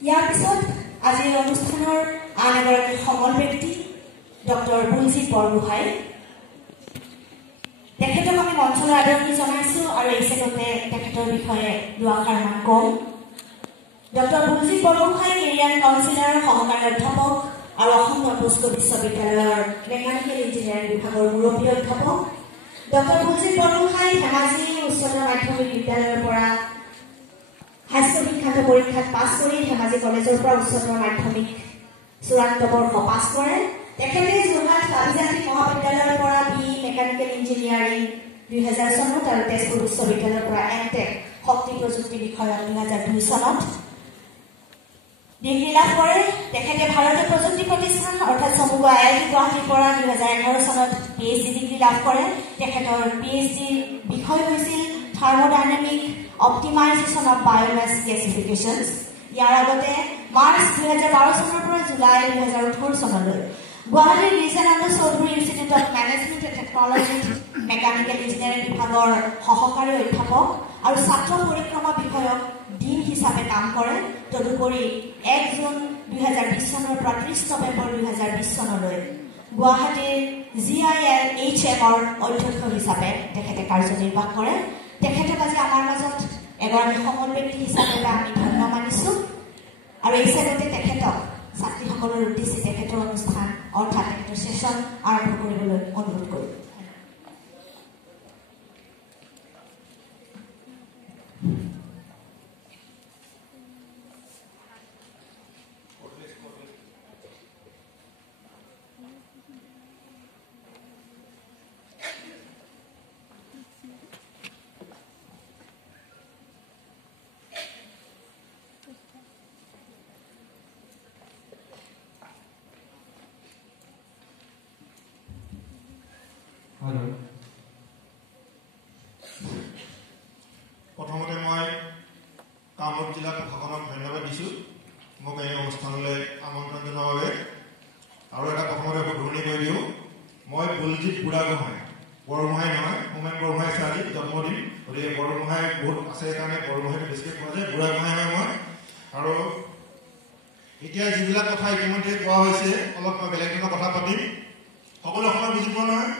ইয়াৰ পিছত আজিৰ অনুষ্ঠানৰ আন এগৰাকী সমল ব্যক্তি ডক্টৰ বুলজিৎ বৰগোহাঁই। তেখেতক আমি মঞ্চলৈ আদৰণি জনাইছোঁ আৰু এই চেগতে তেখেতৰ বিষয়ে দুআষাৰমান কম। ডক্টৰ বুলজিৎ বৰগোহাঁই কেৰিয়াৰ কাউন্সিলৰ সহকাৰী অধ্যাপক আৰু অসম ডন বস্কো বিশ্ববিদ্যালয়ৰ মেকানিকেল ইঞ্জিনিয়াৰিং বিভাগৰ মুৰব্বী অধ্যাপক। ডক্টৰ বুলজিৎ বৰগোহাঁই ধেমাজি উচ্চতৰ মাধ্যমিক বিদ্যালয়ৰ পৰা হাইস্কুল শিক্ষান্ত পৰীক্ষাত পাছ কৰি ধেমাজি কলেজৰ পৰা উচ্চতৰ মাধ্যমিক চূড়ান্ত বৰ্ষ পাছ কৰে। তেখেতে যোৰহাট আভিযান্ত্ৰিক মহাবিদ্যালয়ৰ পৰা বি মেকানিকেল ইঞ্জিনিয়াৰিং 2000 চনত আৰু তেজপুৰ বিশ্ববিদ্যালয়ৰ পৰা এমটেক শক্তি প্ৰযুক্তি বিষয়ত 2002 চনত ডিগ্ৰী লাভ কৰে। তেখেতে ভাৰতীয় প্ৰযুক্তি প্ৰতিষ্ঠান অৰ্থাৎ চমুকৈ IIT গুৱাহাটীৰ পৰা 2011 চনত PhD ডিগ্ৰী লাভ কৰে। তেখেতৰ PhD বিষয় হৈছিল thermodynamic optimisation of biomass gasifications. ইয়াৰ আগতে মাৰ্চ 2012 চনৰ পৰা জুলাই 2018 চনলৈ গুৱাহাটীৰ ৰিজেনান্দ Chowdhury institute of management and technology mechanical engineering বিভাগৰ সহকাৰী অধ্যাপক আৰু ছাত্ৰ পৰিক্ৰমা বিষয়ক ডিন হিচাপে কাম কৰে। তদুপৰি 1 জুন 2020 চনৰ পৰা 30 নৱেম্বৰ 2020 চনলৈ গুৱাহাটীৰ GILHM-ৰ অধ্যক্ষ হিচাপে তেখেতে কাৰ্যনিৰ্বাহ কৰে। তেখেতক আজি আমাৰ মাজত এগৰাকী সমল ব্যক্তি হিচাপে আমি ধন্য মানিছোঁ আৰু এই চেগতে তেখেতক ছাত্ৰীসকলৰ উদ্দেশ্যে তেখেতৰ অনুষ্ঠান অৰ্থাৎ তেখেতৰ ছেশ্যন আৰম্ভ কৰিবলৈ অনুৰোধ কৰোঁ। প্ৰথমতে মই কামৰূপ জিলা প্ৰশাসনক ধন্যবাদ দিছোঁ মোক এই অনুষ্ঠানলৈ আমন্ত্ৰণ জনোৱাৰ বাবে। আৰু এটা প্ৰথমতে শুধৰণি কৰি দিওঁ, মই বুলজিৎ বুঢ়াগোহাঁই, বৰগোহাঁই নহয়, হোমেন বৰগোহাঁই ছোৱালী জন্মদিন, গতিকে বৰগোহাঁই বহুত আছে কাৰণে বৰগোহাঁইটো বেছিকৈ পোৱা যায়। বুঢ়াগোহাঁই হয় মই। আৰু এতিয়া যিবিলাক কথা ইতিমধ্যে কোৱা হৈছে অলপ মই বেলেগ ধৰণৰ কথা পাতিম। সকলো অসমীয়া বুজি পোৱা নহয়?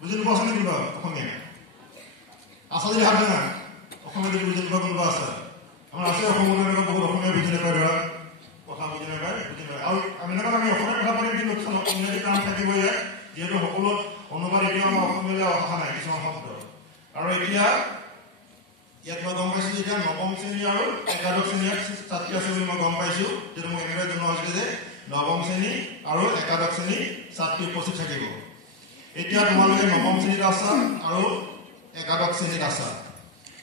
বুজি নোপোৱা আছে নেকি বাৰু অসমীয়া? আছা যদি হাত ধৰা। অসমীয়া যদি বুজি নোপোৱা কোনোবা আছে? আমাৰ আছে অসমত এনেকুৱা বহুত অসমীয়া বুজি নাপায়, ধৰা কথা বুজি নাপায়। আৰু আমি এনেকুৱা আমি অসমীয়া কথা পাতিম, কিন্তু কিছুমান অসমীয়া কাম থাকিব ইয়াত, যিহেতু সকলো অনুবাদ এতিয়াও আমাৰ অসমীয়ালৈ অহা নাই কিছুমান শব্দ। আৰু এতিয়া ইয়াত মই গম পাইছোঁ যে এতিয়া নৱম শ্ৰেণী আৰু একাদশ শ্ৰেণীৰ ছাত্ৰী আছে বুলি মই গম পাইছোঁ। যিহেতু মোক এনেদৰে জনোৱা হৈছিলে যে নৱম শ্ৰেণী আৰু একাদশ শ্ৰেণী ছাত্ৰী উপস্থিত থাকিব। এতিয়া তোমালোকে নৱম শ্ৰেণীত আছা আৰু একাদশ শ্ৰেণীত আছা।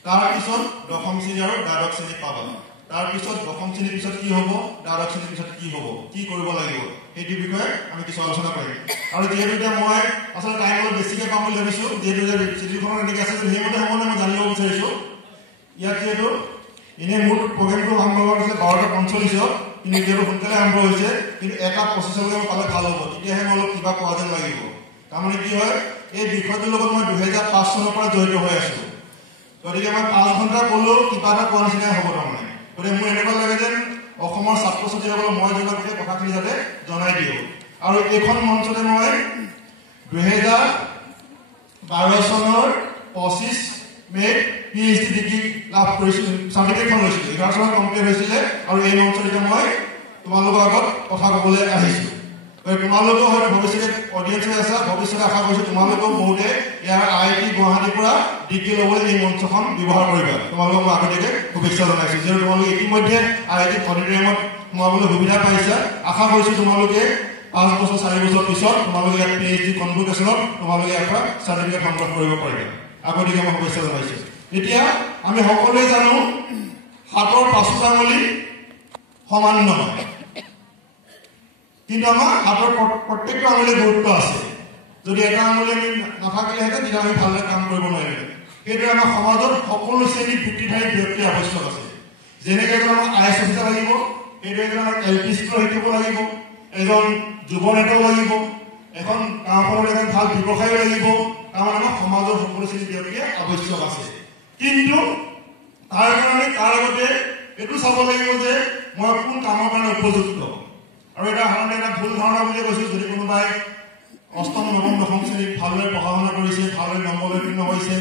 তাৰপিছত দশম শ্ৰেণী আৰু দ্বাদশ শ্ৰেণীত পাবা। তাৰপিছত দশম শ্ৰেণীৰ পিছত কি হ'ব, দ্বাদশ শ্ৰেণীৰ পিছত কি হ'ব, কি কৰিব লাগিব, সেইটো বিষয়ে আমি কিছু আলোচনা কৰিম। আৰু যিহেতু এতিয়া মই আচলতে টাইম অলপ বেছিকৈ পাম বুলি ভাবিছোঁ, যিহেতু চিঠিখনত এনেকৈ আছে সেইমতে হ'ব মই জানিব বিচাৰিছোঁ। ইয়াত যিহেতু এনেই মোৰ প্ৰগ্ৰেমটো আৰম্ভ হোৱা হৈছিলে 12:45, কিন্তু যিহেতু সোনকালে আৰম্ভ হৈছে, কিন্তু 1:25 পালে ভাল হ'ব, তেতিয়াহে মই অলপ কিবা কোৱা যেন লাগিব। তাৰমানে কি হয়, এই বিষয়টোৰ লগত মই 2005 চনৰ পৰা জড়িত হৈ আছোঁ। গতিকে মই 5 ঘণ্টা ক'লেও কিবা এটা কোৱা নিচিনাই হ'ব। তাৰমানে গতিকে মোৰ এনেকুৱা লাগে যেন অসমৰ ছাত্ৰ ছাত্ৰীসকলক মই জনা গোটেই কথাখিনি যাতে জনাই দিওঁ। আৰু এইখন মঞ্চতে মই 2012 চনৰ 25 মে'ত PhD ডিগ্ৰী লাভ কৰিছিলোঁ, চাৰ্টিফিকেটখন লৈছিলোঁ। 11 চনত কমপ্লিট হৈছিলে। আৰু এই মঞ্চত এতিয়া মই তোমালোকৰ আগত কথা ক'বলৈ আহিছোঁ। তোমালোকেও হয়তো ভৱিষ্যতে অডিয়েঞ্চ হৈ আছা, ভৱিষ্যতে আশা কৰিছোঁ তোমালোকেও বহুতে ইয়াৰ IIT গুৱাহাটীৰ পৰা ডিগ্ৰী ল'বলৈ এই মঞ্চখন ব্যৱহাৰ কৰিবা। তোমালোকক মই আগতীয়াকৈ শুভেচ্ছা জনাইছোঁ। যিহেতু তোমালোকে ইতিমধ্যে IIT অডিটৰিয়ামত সোমাবলৈ সুবিধা পাইছা, আশা কৰিছোঁ তোমালোকে 5 বছৰ 4 বছৰ পিছত তোমালোকে ইয়াত PhD কনভোকেশ্যনত তোমালোকে ইয়াৰ পৰা চাৰ্টিফিকেট সংগ্ৰহ কৰিব পাৰিবা। আগতীয়াকৈ মই শুভেচ্ছা জনাইছোঁ। এতিয়া আমি সকলোৱে জানো হাতৰ পাঁচোটা আঙুলি সমান নহয়, কিন্তু আমাৰ হাতৰ প্ৰত্যেকটো আঙুলিৰ গুৰুত্ব আছে। যদি এটা আঙুলি আমি নাথাকিলেহেঁতেন তেতিয়া আমি ভালদৰে কাম কৰিব নোৱাৰিলে। সেইদৰে আমাৰ সমাজত সকলো শ্ৰেণীৰ বৃত্তিধাৰী ব্যক্তি আৱশ্যক আছে। যেনেকৈ এজন আমাৰ IAS অফিচাৰ লাগিব, সেইদৰে এজন আমাৰ LP স্কুলৰ শিক্ষক লাগিব, এজন যুৱ নেতাও লাগিব, এখন গাঁওখনৰ এজন ভাল ব্যৱসায়ী লাগিব। কাৰণ আমাৰ সমাজৰ সকলো শ্ৰেণীৰ ব্যক্তিয়ে আৱশ্যক আছে। কিন্তু তাৰ কাৰণে তাৰ আগতে এইটো চাব লাগিব যে মই কোন কামৰ কাৰণে উপযুক্ত। আৰু এটা সাধাৰণতে এটা ভুল ধাৰণা বুলি কৈছোঁ, যদি কোনোবাই অষ্টম নৱম দশম শ্ৰেণীত ভালদৰে পঢ়া শুনা কৰিছে, ভালদৰে নম্বৰ উত্তীৰ্ণ হৈছে,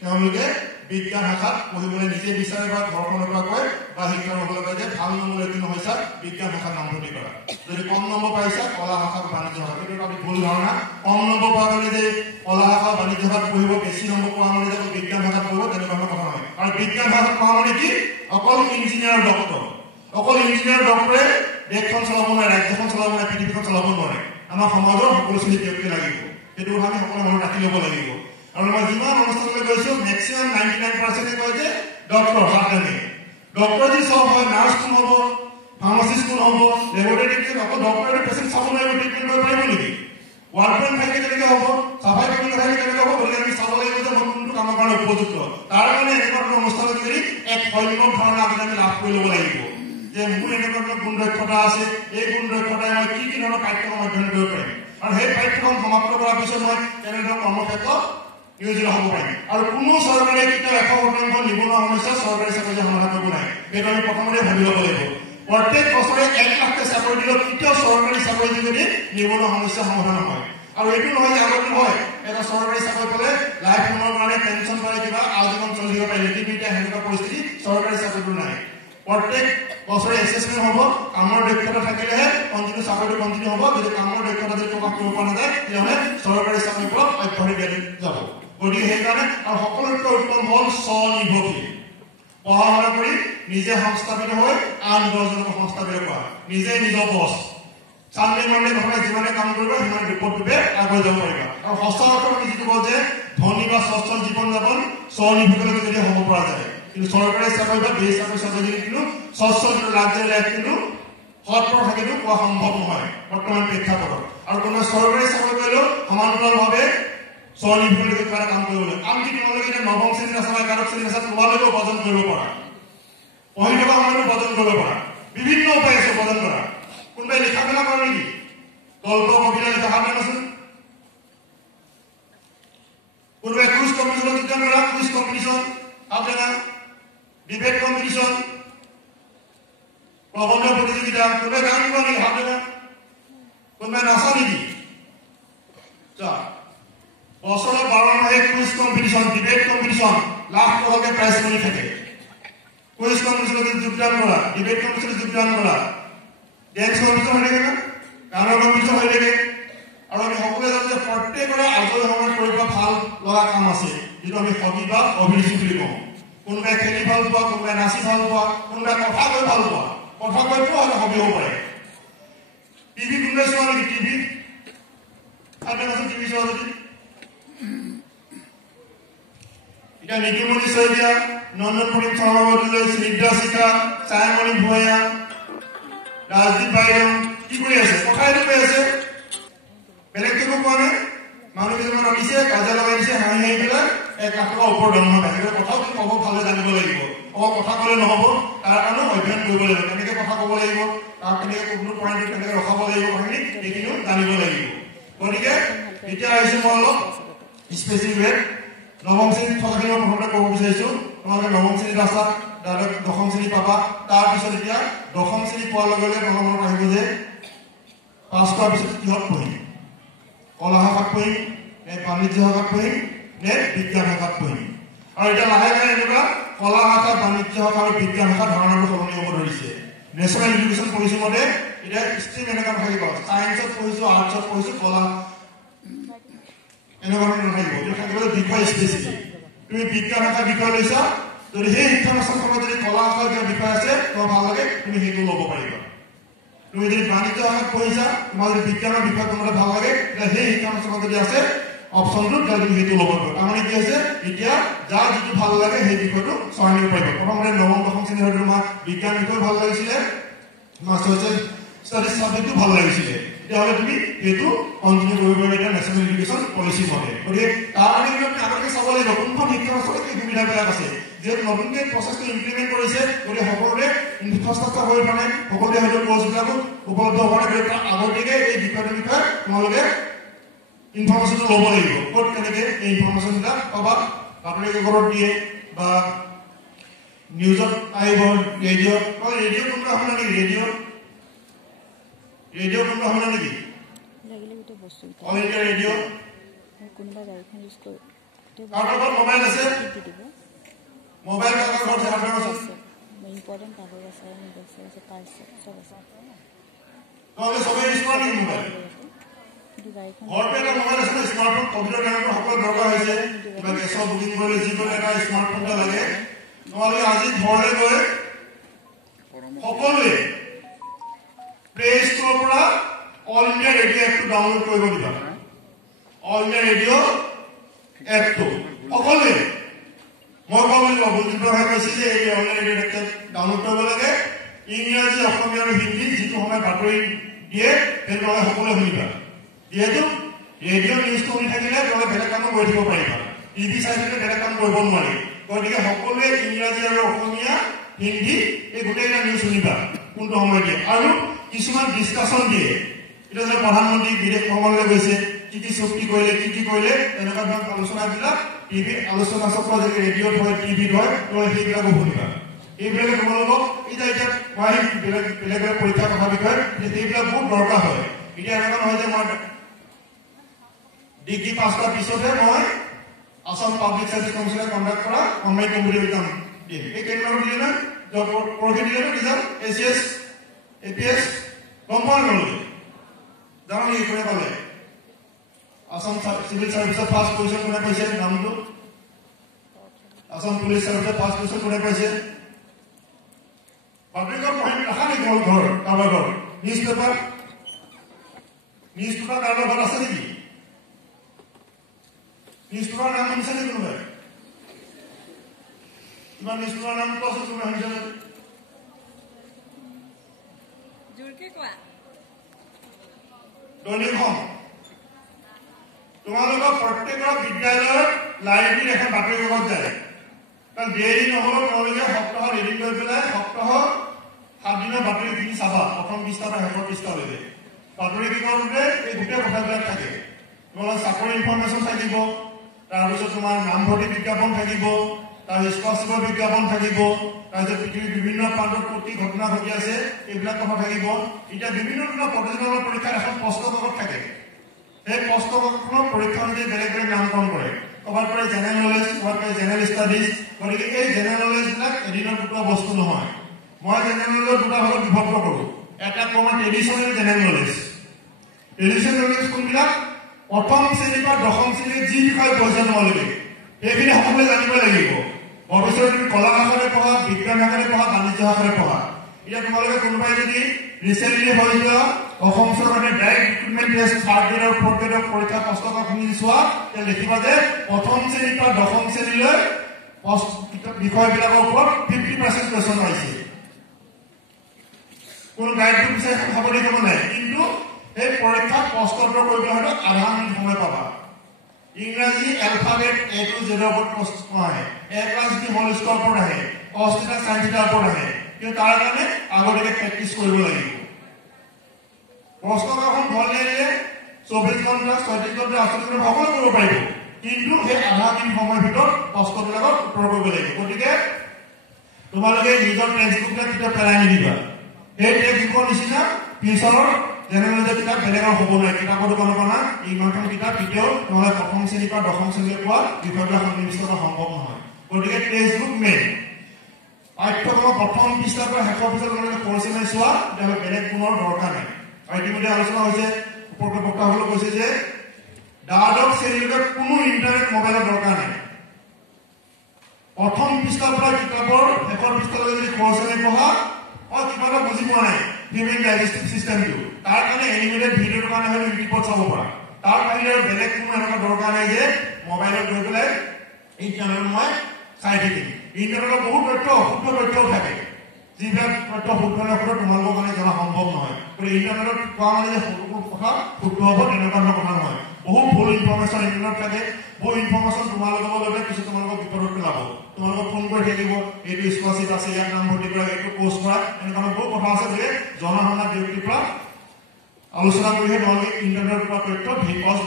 তেওঁলোকে বিজ্ঞান শাখাত পঢ়িবলৈ নিজে বিচাৰে বা ঘৰখনৰ পৰা কয় বা শিক্ষানুষ্ঠানৰ কয় যে ভাল নম্বৰ উত্তীৰ্ণ হৈছা বিজ্ঞান শাখাত নামভৰ্তি কৰা। যদি কম নম্বৰ পাইছা কলা শাখা বাণিজ্য শাখা, সেইটো এটা ভুল ধাৰণা। কম নম্বৰ পোৱা মানে যে কলা শাখা বাণিজ্য শাখাত পঢ়িব, বেছি নম্বৰ পোৱা মানে যে বিজ্ঞান শাখাত পঢ়িব, তেনেকুৱা কথা নহয়। আৰু বিজ্ঞান শাখাত পঢ়া মানে কি? অকল ইঞ্জিনিয়াৰ ডক্তৰ। অকল ইঞ্জিনিয়াৰ ডক্তৰে দেশখন চলাব নোৱাৰে, ৰাজ্যখন চলাব নোৱাৰে, পৃথিৱীখন চলাব নোৱাৰে। আমাৰ সমাজৰ সকলো শ্ৰেণীৰ ব্যক্তি লাগিব, সেইটো কথা আমি সকলো মনত ৰাখি ল'ব লাগিব। আৰু মই যিমান অনুষ্ঠানলৈ গৈছো মেক্সিমাম 99% কয় যে ডক্তৰ হাত দাঙে। ডক্তৰ যি চব হয়, নাৰ্ছ কোন হ'ব, ফাৰ্মাচিষ্ট কোন হ'ব, লেবৰেটৰী অকল ডক্তৰে পেচেণ্ট চাব নোৱাৰিব, ট্ৰিটমেণ্ট কৰিব পাৰিব নেকি? 1.5 কেনেকৈ হ'ব, চাফাই কৰিব নাথাকে কেনেকৈ হ'ব? গতিকে আমি চাব লাগিব যে মই কোনটো কামৰ কাৰণে উপযুক্ত। তাৰ কাৰণে এনেকুৱা ধৰণৰ অনুষ্ঠানত যদি এক সম্যক ধাৰণা আমি লাভ কৰি ল'ব লাগিব যে মোৰ এনেকুৱা ধৰণৰ গুণ দক্ষতা আছে, এই গুণ দক্ষতাই মই কি কি ধৰণৰ পাঠ্যক্ৰম অধ্যয়ন কৰিব পাৰিম, আৰু সেই পাঠ্যক্ৰম সমাপ্ত কৰাৰ পিছত মই কেনেধৰণৰ কৰ্মক্ষেত্ৰত নিয়োজিত হ'ব পাৰিম। আৰু কোনো চৰকাৰে কেতিয়াও 100% নিবনুৱা সমস্যা চৰকাৰী চাকৰি সমাধান কৰিব নাই, সেইটো আমি প্ৰথমতে ভাবি ল'ব লাগিব। প্ৰত্যেক বছৰে 1 লাখকৈ চাকৰি দিলেও কেতিয়াও চৰকাৰী চাকৰি দি যদি নিবনুৱা সমস্যা সমাধান নহয়। আৰু এইটো নহয় যে আগতে হয় এটা চৰকাৰী চাকৰি পালে লাইফ টাইমৰ কাৰণে পেঞ্চন পালে কিবা আজীৱন চলিব পাৰিলে, কিন্তু এতিয়া সেনেকুৱা পৰিস্থিতি চৰকাৰী চাকৰিটো নাই। প্ৰত্যেক বছৰে এছেছমেণ্ট হ'ব, কামৰ দক্ষতা থাকিলেহে কণ্টিনিউ চাকৰিটো কণ্টিনিউ হ'ব। যদি কামৰ দক্ষতা যদি প্ৰকাশ কৰিব পৰা নাযায় তেতিয়াহ'লে চৰকাৰী চাকৰিৰ পৰা অব্যাহতি দিয়া যাব। গতিকে সেইকাৰণে আৰু সকলোতকৈ উত্তম হ'ল স্বনিৰ্ভৰশীল। পঢ়া শুনা কৰি নিজে সংস্থাপিত হৈ আন 10জনক সংস্থাপিত কৰা, নিজে নিজৰ বছ। চানডে মৰ্ণে ঘৰতে যিমানে কাম কৰিব সিমানে বিপদৰূপে আগুৱাই যাব পাৰিবা। আৰু সঁচা অৰ্থত আমি যিটো কওঁ যে ধনী বা স্বচ্ছল জীৱন যাপন স্বনিৰ্ভৰশীল যদি হ'ব পৰা যায়। কিন্তু চৰকাৰী চাকৰি বা বেচৰকাৰী চাকৰি কিন্তু স্বচ্ছল লাক্সাৰি লাইফ কিন্তু সৎপৰ থাকেতো পোৱা সম্ভৱ নহয় বৰ্তমান প্ৰেক্ষাপটত। আৰু কোনোবাই চৰকাৰী চাকৰি কৰিলেও সমান্তৰালভাৱে স্বনিৰ্ভৰশীল কাম কৰিবলৈ, আনকি তোমালোকে এতিয়া নৱম শ্ৰেণীত আছা বা একাদশ শ্ৰেণীত আছা, তোমালোকেও উপাৰ্জন কৰিব পাৰা, পঢ়ি থকা সময়তো উপাৰ্জন কৰিব পাৰা, বিভিন্ন উপায় আছে উপাৰ্জন কৰা। কোনোবাই লিখা মেলা কৰে নেকি? গল্প কবিতা লিখা হাত দাঙাচোন। কোনোবাই কুইজ কম্পিটিশ্যনত যোগদান কৰা, কুইজ কম্পিটিশ্যন হাত দাঙা, ডিবেট কম্পিটিশ্যন, প্ৰবন্ধ প্ৰতিযোগিতা, কোনোবাই গান গোৱা নেকি? হাত দাঙা। কোনোবাই নাচা নেকি? বছৰত 12 মাহে quiz competition, debate competition, lakh টকাকৈ প্ৰাইজ মানি থাকে। কুইজ কম্পিটিশ্যনত যোগদান কৰা, ডিবেট কম্পিটিশ্যনত যোগদান কৰা, ডেন্স কম্পিটিশ্যন হৈ থাকে না, গানৰ কম্পিটিশ্যন হৈ থাকে। আৰু আমি সকলোৱে জানো যে প্ৰত্যেকৰে আজৰি সময়ত কৰিব ভাল লগা কাম আছে, যিটো আমি হবি বা অভিৰুচি বুলি কওঁ। কোনোবাই খেলি ভাল পোৱা, কোনোবাই নাচি ভাল পোৱা, কোনোবাই কথা কৈ ভাল পোৱা, কথা কৈ পোৱা হয়তো হবি হ'ব পাৰে। টিভি কোনোবাই চোৱা নেকি? টিভি আছে, টিভি চোৱা যদি এতিয়া নিতুমণি শইকীয়া, নন্দন প্ৰদীপ শৰ্মা বদলৈ, স্নিগ্ধা শিখা, ছায়ামণি ভূঞা, ৰাজদীপ বাইদেউ কি কৰি আছে? কথাইতো কৈ আছে, বেলেগ একো কোৱা নাই। মানুহ কিছুমান আনিছে, কাজিয়া লগাই দিছে, হাঁহি হাঁহি পেলাই 1 লাখ টকা ওপৰত দৰমহা পাইছে। কথাও কিন্তু ক'ব ভালদৰে জানিব লাগিব। কথা ক'লে নহ'ব, তাৰ কাৰণেও অধ্যয়ন কৰিব লাগিব। কেনেকৈ কথা ক'ব লাগিব, তাক কেনেকৈ কোনটো পইণ্টত কেনেকৈ ৰখাব লাগিব, সেইখিনিও জানিব লাগিব। গতিকে এতিয়া আহিছোঁ মই অলপ স্পেচিফিক ৱেত নৱম শ্ৰেণীত থকাখিনি মই প্ৰথমতে ক'ব বিচাৰিছোঁ। তোমালোকে নৱম শ্ৰেণীত আছা, দশম শ্ৰেণী পাবা। তাৰপিছত এতিয়া দশম শ্ৰেণী পোৱাৰ লগে লগে তোমালোকৰ মনত আহিব যে পাছ কৰাৰ পিছত কিহত পঢ়িম? কলা শাখাত পঢ়িম নে বাণিজ্য শাখাত পঢ়িম নে বিজ্ঞান শাখাত পঢ়িম? আৰু এতিয়া লাহে লাহে এনেকুৱা কলা শাখা, বাণিজ্য শাখা আৰু বিজ্ঞান শাখা ধাৰণাটো সলনি হ'ব ধৰিছে। নেশ্যনেল এডুকেশ্যন পলিচি মতে এতিয়া ষ্ট্ৰীম এনেকুৱা নাথাকিব, ছায়েন্সত পঢ়িছোঁ, আৰ্টছত পঢ়িছোঁ, কলা এনেকুৱা ধৰণৰ নাথাকিব। এইটো থাকিব বিষয় স্পেচিফিক। তুমি বিজ্ঞান শাখাৰ বিষয় লৈছা, যদি সেই শিক্ষানুষ্ঠানখনত যদি কলা শাখাৰ কিবা বিষয় আছে তোমাৰ ভাল লাগে, তুমি সেইটো ল'ব পাৰিবা। তুমি যদি বাণিজ্য শাখাত পঢ়িছা, তোমাৰ যদি বিজ্ঞানৰ বিষয় তোমাৰ ভাল লাগে, তেতিয়া সেই শিক্ষানুষ্ঠানত যদি আছে অপশ্যনটো, তেতিয়া তুমি সেইটো ল'ব পাৰিবা। তাৰমানে কি হৈছে, এতিয়া যাৰ যিটো ভাল লাগে সেই বিষয়টো চয়ন কৰিব পাৰিবা। প্ৰথমতে নৱম দশম শ্ৰেণীত হয়তো তোমাৰ বিজ্ঞান বিষয় ভাল লাগিছিলে, তোমাৰ ছ'চিয়েল ষ্টাডিজ চাবজেক্টটো ভাল লাগিছিলে, তেতিয়াহ'লে তুমি সেইটো কণ্টিনিউ কৰিব পাৰিবা এতিয়া নেশ্যনেল এডুকেশ্যন পলিচি মতে। গতিকে তাৰ কাৰণে কিন্তু আগতে চাব লাগিব কোনখন শিক্ষানুষ্ঠানত কি সুবিধাবিলাক আছে। যিহেতু নতুনকৈ প্ৰচেছটো ইমপ্লিমেণ্ট কৰিছে, গতিকে সকলোৰে ইনফ্ৰাষ্ট্ৰাকচাৰ হৈ মানে সকলোৱে হয়তো কোৰ্চবিলাকো উপলব্ধ হোৱা নাই। গতিকে আগতীয়াকৈ এই বিষয়টোৰ বিষয়ে তোমালোকে ইনফৰ্মেশ্যনটো ল'ব লাগিব। ক'ত কেনেকৈ এই ইনফৰ্মেশ্যনবিলাক পাবা, বাতৰি কাকতত দিয়ে বা নিউজত আহিব ৰেডিঅ' ৰেডিঅ' কোনটো শুনা নেকি ৰেডিঅ' কোনটো শুনা নেকি অল ইণ্ডিয়া ৰেডিঅ' কোনোবা গাড়ীখন ইউজ কৰি কাৰোবাৰ মোবাইল আছে মোবাইল কাৰোবাৰ ঘৰত আছে ইম্পৰ্টেণ্ট কাগজ আছে ইনবক্স আছে পাৰ্চ চব আছে নহ'লে সবেই ইউজ কৰে নেকি মোবাইল ঘৰতে এটা মোবাইল আছে স্মাৰ্টফোন কম্পিউটাৰ কাৰণে সকলো দৰকাৰ হৈছে কিবা গেছৰ বুকিং কৰিলে যিকোনো এটা স্মাৰ্টফোন এটা লাগে নহ'লে আজি ঘৰলৈ গৈ সকলোৱে প্লে ষ্ট'ৰৰ পৰা অল ইণ্ডিয়া ৰেডিঅ' এপটো ডাউনলোড কৰিব দিবা অল ইণ্ডিয়া ৰেডিঅ' এপটো সকলোৱে মই বুজিবলৈ কৈছে যে এই অল ইণ্ডিয়া ৰেডিঅ' এপটো ডাউনলোড কৰিব লাগে ইংৰাজী অসমীয়া আৰু হিন্দী যিটো সময় বাতৰি দিয়ে সেইটো সকলোৱে শুনিবা যিহেতু ৰেডিঅ' নিউজ শুনি থাকিলে তোমালোকে বেলেগ কামো কৰি থাকিব পাৰিবা টিভি চাই থাকিলে বেলেগ কাম কৰিব নোৱাৰি গতিকে সকলোৱে ইংৰাজী আৰু অসমীয়া হিন্দী এই গোটেইকেইটা নিউজ শুনিবা কোনটো সময় দিয়ে আৰু কিছুমান ডিছকাশ্যন দিয়ে এতিয়া যে প্ৰধানমন্ত্ৰী বিদেশ ভ্ৰমণলৈ গৈছে কি চুক্তি কৰিলে কি কৰিলে তেনেকুৱা ধৰণৰ আলোচনাবিলাক টিভিত আলোচনা চক্ৰ যদি ৰেডিঅ'ত হয় টিভিত হয় তোমালোকে সেইবিলাকো শুনিবা এইবিলাকে তোমালোকক এতিয়া মই বেলেগ পৰীক্ষাৰ কথা বিষয়ে সেইবিলাক বহুত দৰকাৰ হয় এতিয়া এনেকুৱা নহয় যে মই ডিগ্ৰী পাছ কৰাৰ পিছতহে মই আসাম পাব্লিক সার্ভিস কমিশনে কন্ডাক্ট করা অনলাইন কম্পিটিটিভ এক্সাম দিম এই কেন্দ্র দিয়ে না পরীক্ষা দিয়ে না রিজাল্ট এসএস এপিএস কম্পাউন্ড করলে জানো নি করে পালে আসাম সিভিল সার্ভিসের ফার্স্ট পজিশন কোনে পাইছে নামটো আসাম পুলিশ সার্ভিসের ফার্স্ট পজিশন কোনে পাইছে পাবলিকৰ পইণ্ট ৰাখা নেকি মোৰ ঘৰ কাৰোবাৰ ঘৰ নিউজ পেপাৰ কাৰোবাৰ ঘৰ আছে নেকি নিউজ পেপাৰ নাম শুনিছে নেকি কোনোবাই কিবা নিউজ পেপাৰ নাম কোৱাচোন কোনোবাই শুনিছে জোৰকে কোৱা দৈনিক সম তোমালোকৰ প্ৰত্যেকৰ বিদ্যালয়ৰ লাইব্ৰেৰীত এখন বাতৰি কাকত যায় কাৰণ দেৰি নহ'লেও তোমালোকে সপ্তাহত এদিন কৰি পেলাই সপ্তাহ 7 দিনৰ বাতৰি কিনি চাবা প্ৰথম পৃষ্ঠা বা শেষৰ পৃষ্ঠালৈকে বাতৰি কাকততে এই গোটেই কথাবিলাক থাকে তোমালোকৰ চাকৰি ইনফৰমেশ্যন থাকিব তাৰপিছত তোমাৰ নামভৰ্তি বিজ্ঞাপন থাকিব তাৰ স্কলাৰশ্বিপৰ বিজ্ঞাপন থাকিব তাৰপিছত পৃথিৱীৰ বিভিন্ন প্ৰান্তত প্ৰতি ঘটনা ঘটি আছে এইবিলাক কথা থাকিব এতিয়া বিভিন্ন ধৰণৰ প্ৰতিযোগিতামূলক পৰীক্ষাৰ এখন প্ৰশ্ন কাকত থাকে এই প্ৰশ্ন কাকতখনৰ পৰীক্ষা অনুযায়ী বেলেগ বেলেগ নামকৰণ কৰে ক'ৰবাত কৰে জেনেৰেল নলেজ ক'ৰবাত কৰে জেনেৰেল ষ্টাডিজ গতিকে এই জেনেৰেল নলেজবিলাক এদিনত দুটা বস্তু নহয় মই জেনেৰেল নলেজ দুটা ভাগত বিভক্ত কৰোঁ এটা কওঁ ট্ৰেডিশ্যনেল জেনেৰেল নলেজ কোনবিলাক প্ৰথম শ্ৰেণীৰ পৰা দশম শ্ৰেণীৰ যি বিষয়ে পঢ়িছে তোমালোকে সেইখিনি সকলোৱে জানিব লাগিব ভৱিষ্যতে তুমি কলা শাখাৰে পঢ়া বিজ্ঞান শাখাৰে পঢ়া বাণিজ্য শাখাৰে পঢ়া এতিয়া তোমালোকে কোনোবাই যদি ৰিচেণ্টলি হৈ যোৱা অসম চৰকাৰে direct recruitment test 3rd grade আৰু 4th গ্ৰেডৰ পৰীক্ষা প্ৰশ্নকাকত শুনি চোৱা তেতিয়া দেখিবা যে প্ৰথম শ্ৰেণীৰ পৰা দশম শ্ৰেণীলৈ বিষয়বিলাকৰ ওপৰত 50% কুৱেশ্যন আহিছে কোনো গাইডটো বিচাৰি খাব দেখিব নাই কিন্তু এই পৰীক্ষাত প্ৰশ্নোত্তৰ কৰিবলৈ হয়তো আধা মিনিট সময় পাবা ইংৰাজী এলফাবেট A to Z ওপৰত প্ৰশ্ন আহে A plus B whole square ওপৰত আহে cos θ sin θ ওপৰত আহে কিন্তু তাৰ কাৰণে আগতীয়াকৈ প্ৰেক্টিচ কৰিব লাগিব প্ৰশ্নকাকতখন ভাল লাগিলে 24 ঘণ্টা 36 ঘণ্টা 48 ঘণ্টা সকলো কৰিব পাৰিব কিন্তু সেই আধা মিনিট সময়ৰ ভিতৰত প্ৰশ্নবিলাকত উত্তৰ কৰিব লাগিব গতিকে তোমালোকে নিজৰ টেক্সটবুকবিলাক কিতাপ পেলাই নিদিবা সেই টেক্সটবুকৰ নিচিনা ফিউচাৰৰ জেনেৰেল নলেজৰ কিতাপ বেলেগৰ হ'ব নোৱাৰে কিতাপৰ দোকানৰ পৰা ইমানখন কিতাপ কেতিয়াও নহ'লে প্ৰথম শ্ৰেণীৰ পৰা দশম শ্ৰেণীলৈ পোৱা বিষয়বিলাক সন্নিৱিষ্ট কৰা সম্ভৱ নহয় গতিকে টেক্সটবুক মেইন পাঠ্যক্ৰমৰ প্ৰথম পৃষ্ঠাৰ পৰা শেষৰ পৃষ্ঠালৈকে পঢ়িছে নাই চোৱা তেতিয়াহ'লে বেলেগ পুনৰ দৰকাৰ নাই আৰু ইতিমধ্যে আলোচনা হৈছে ওপৰত বক্তাসকলে কৈছে যে দ্বাদশ শ্ৰেণীলৈকে কোনো ইণ্টাৰনেট মোবাইলৰ দৰকাৰ নাই প্ৰথম পৃষ্ঠাৰ পৰা কিতাপৰ শেষৰ পৃষ্ঠালৈকে যদি পঢ়িছে পঢ়া কিবা এটা বুজি পোৱা নাই হিউমেন ডাইজেষ্টিভ চিষ্টেমটো তাৰ কাৰণে এনিমেটেড ভিডিঅ'ৰ কাৰণে হয়তো ইউটিউবত চাব পাৰা তাৰ বাহিৰে আৰু বেলেগ কোনো এনেকুৱা দৰকাৰ নাই যে মোবাইলত গৈ পেলাই ইণ্টাৰনেটত মই চাই থাকিম ইণ্টাৰনেটত বহুত অশুদ্ধ তথ্যও থাকে যিবিলাক তথ্য শুদ্ধ নকৰে তোমালোকৰ কাৰণে জনা সম্ভৱ নহয় গতিকে ইণ্টাৰনেটত কোৱা মানে যে সকলো কথা শুদ্ধ হ'ব তেনেকুৱা ধৰণৰ কথা নহয় বহু ভুল ইনফৰমেশ্যন ইণ্টাৰনেটত থাকে বহু ইনফৰমেশ্যন তোমালোকৰ লগে কিছু তোমালোকক বিপদত পেলাব তোমালোকক ফোন কৰি থাকিব এইটো স্কলাৰশ্বিপ আছে ইয়াৰ নাম ভৰ্তি কৰা এইটো কোৰ্চ কৰা এনেকুৱা বহুত কথা আছে যে জনা শুনা ব্যক্তিৰ পৰা আলোচনা কৰিহে তোমালোকে ইণ্টাৰনেটৰ পৰা তথ্য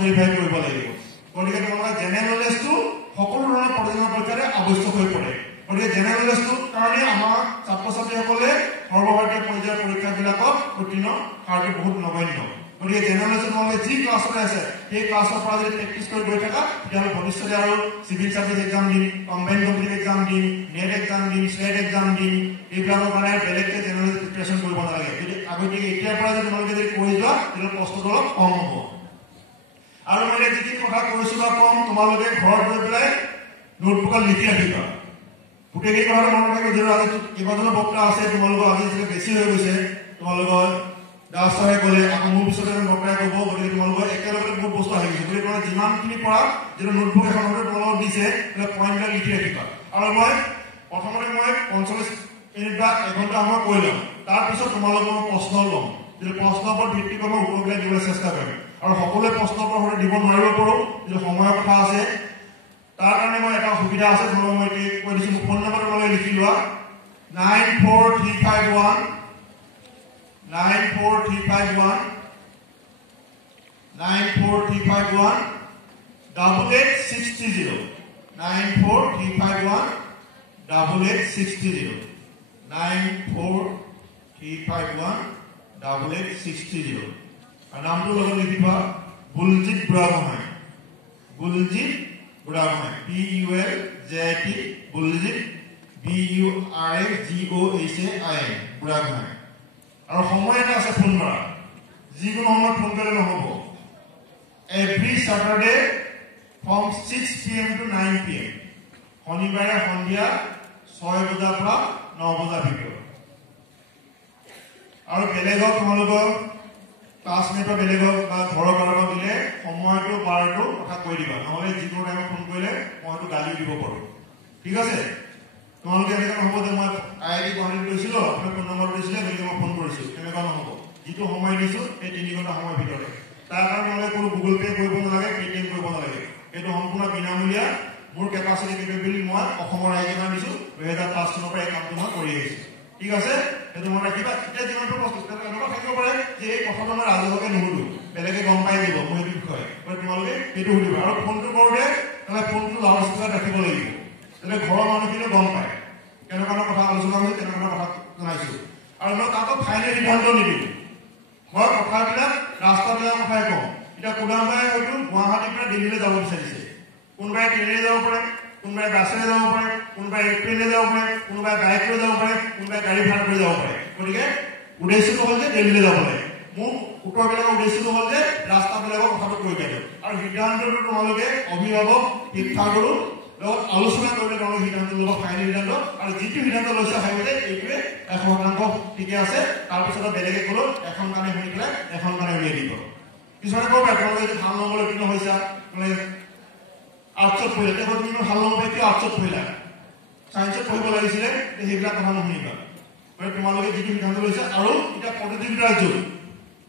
ভেৰিফাই কৰিব লাগিব গতিকে তোমালোকে জেনেৰেল নলেজটো সকলো ধৰণৰ প্ৰতিযোগিতা পৰীক্ষাৰে আৱশ্যক হৈ পৰে গতিকে জেনেৰেল নলেজটোৰ কাৰণে আমাৰ ছাত্ৰ ছাত্ৰীসকলে সৰ্বভাৰতীয় পৰ্যায়ৰ পৰীক্ষাবিলাকত উত্তীৰ্ণ হাৰটো বহুত নগণ্য। গতিকে জেনেৰেল নলেজত তোমালোকে যি ক্লাছতে আছে সেই ক্লাছৰ পৰা যদি প্ৰেক্টিছ কৰি গৈ থাকা তেতিয়াহ'লে ভৱিষ্যতে আৰু চিভিল চাৰ্ভিচ এক্সাম দিম, কম্বাইণ্ড কম্পিটিটিভ এক্সাম দিম, নেট এক্সাম দিম, স্লেট এক্সাম দিম, এইবিলাকৰ কাৰণে বেলেগকৈ জেনেৰেল প্ৰিপেৰেশ্যন কৰিব নালাগে। যদি আগতীয়াকৈ এতিয়াৰ পৰা যদি তোমালোকে যদি কৰি যোৱা তেতিয়াহ'লে কষ্টটো অলপ কম হ'ব। আৰু মানে যিখিনি কথা কৈছোঁ বা কম তোমালোকে ঘৰত গৈ পেলাই নোটবুকত লিখি ৰাখিবা। গোটেইখিনি কথা মনত ৰাখিব। যিহেতু আজি কেইবাজনো বক্তা আছে, তোমালোকৰ আজি যেতিয়া বেছি হৈ গৈছে, তোমালোকৰ দাস ছাৰে ক'লে আকৌ মোৰ পিছতে বক্তাই ক'ব, গতিকে তোমালোকৰ একেলগে বহুত বস্তু আহি গৈছে। গতিকে তোমালোকে যিমানখিনি পৰা যিটো নোটবুক এখন তোমালোকক দিছে পইণ্টবিলাক লিখি ৰাখিবা। আৰু মই প্ৰথমতে 45 মিনিট বা এঘণ্টা সময় কৈ ল'ম, তাৰপিছত তোমালোকৰ প্ৰশ্ন ল'ম। যদি প্ৰশ্নৰ ওপৰত ভিত্তি কৰি মই উত্তৰবিলাক দিবলৈ চেষ্টা কৰিম। আৰু সকলোৱে প্ৰশ্নৰ ওপৰত দিব নোৱাৰিব পাৰোঁ, যিটো সময়ৰ কথা আছে। তাৰ কাৰণে মই এটা সুবিধা আছে, তোমালোকক মই এতিয়া কৈ দিছোঁ। ফোন নম্বৰ তোমালোকে লিখি লোৱা 94351 8860 94351 8860 8860 আৰু নামটো লগত লিখিবা বুলজিৎ বুঢ়াগোহাঁই। Buljit Burhagohain, BULJIT, Buljit BURAGOHAIN, Burhagohain. আৰু সময় এটা আছে ফোন কৰা, যিকোনো সময়ত ফোন কৰিলে নহ'ব। Every Saturday from 6 PM to 9 PM, শনিবাৰে সন্ধিয়া 6 বজাৰ পৰা 9 বজাৰ ভিতৰত। আৰু বেলেগক তোমালোকক ক্লাছমেটৰ বেলেগক বা ঘৰৰ কাৰোবাক দিলে সময়টো বাৰটো কথা কৈ দিবা, নহ'লে যিকোনো টাইমত ফোন কৰিলে মই হয়তো গালিও দিব পাৰোঁ। ঠিক আছে? তোমালোকে এনেকুৱা নহ'ব যে মই IIT গুৱাহাটীত গৈছিলোঁ, আপোনাৰ ফোন নম্বৰ দিছিলে গতিকে মই ফোন কৰিছোঁ, তেনেকুৱা নহ'ব। যিটো সময় দিছোঁ সেই 3 ঘণ্টা সময়ৰ ভিতৰতে। তাৰ কাৰণে তোমালোকে কোনো গুগল পে' কৰিব নালাগে, পে'টিএম কৰিব নালাগে। এইটো সম্পূৰ্ণ বিনামূলীয়া। মোৰ কেপাচিটি কেপেবিলিটি মই অসমৰ ৰাইজক দিছোঁ। 2005 চনৰ পৰা এই কামটো মই কৰি আহিছোঁ। ঠিক আছে? সেইটো মনত ৰাখিবা। এতিয়া যিমানটো প্ৰস্তুত এনেকুৱা থাকিব পাৰে যে এই কথাটো মই ৰাজহুৱাকৈ নুসুধো, বেলেগে গম পাই দিব মই সেইটো বিষয়ে, তোমালোকে সেইটো সুধিবা। আৰু ফোনটো কৰোঁতে ফোনটো লাউড স্পীকাৰত ৰাখিব লাগিব, যাতে ঘৰৰ মানুহখিনিও গম পায় কেনেকুৱা কথা আলোচনা হৈছে, কেনেকুৱা কথা জনাইছোঁ। আৰু মই তাতো ফাইনেল সিদ্ধান্ত নিদিওঁ, মই কথাবিলাক ৰাস্তাবিলাক কথাই কওঁ। এতিয়া কোনোবাই হয়তো গুৱাহাটীৰ পৰা দিল্লীলৈ যাব বিচাৰিছে, কোনোবাই ট্ৰেইনেৰে যাব পাৰে, কোনোবাই বাছেৰে যাব পাৰে, কোনোবাই এৰোপ্লেনেৰে যাব পাৰে, কোনোবাই বাইক লৈ যাব পাৰে, কোনোবাই গাড়ী ভাড়া কৰি যাব পাৰে। গতিকে উদ্দেশ্যটো হ'ল যে দিল্লীলৈ যাব লাগে। মোৰ উত্তৰবিলাকৰ উদ্দেশ্যটো হ'ল যে ৰাস্তাবিলাকৰ কথাটো কৈ দিয়ক। আৰু সিদ্ধান্তটো তোমালোকে অভিভাৱক শিক্ষাগুৰু লগত আলোচনা কৰিলে তোমালোকে সিদ্ধান্ত ল'ব, ফাইনেল সিদ্ধান্ত। আৰু যিটো সিদ্ধান্ত লৈছে ভাবিব যে এইটোৱে 100% ঠিকে আছে, তাৰপিছত বেলেগে ক'লো এখন কাৰণে শুনি পেলাই এখন কাৰণে উলিয়াই দিব। কিছুমানে ক'ব পাৰে তোমালোকে যদি ভাল নম্বৰ উত্তীৰ্ণ হৈছা, তোমালোকে আৰ্টছত পঢ়িলা, তেতিয়া তুমি ভাল নম্বৰ পাই কিয় আৰ্টছত পঢ়িলা, চায়েন্সত পঢ়িব লাগিছিলে, সেইবিলাক কথা নুশুনিবা। গতিকে তোমালোকে যিটো সিদ্ধান্ত লৈছে, আৰু এতিয়া প্ৰতিযোগিতাৰ যুগ,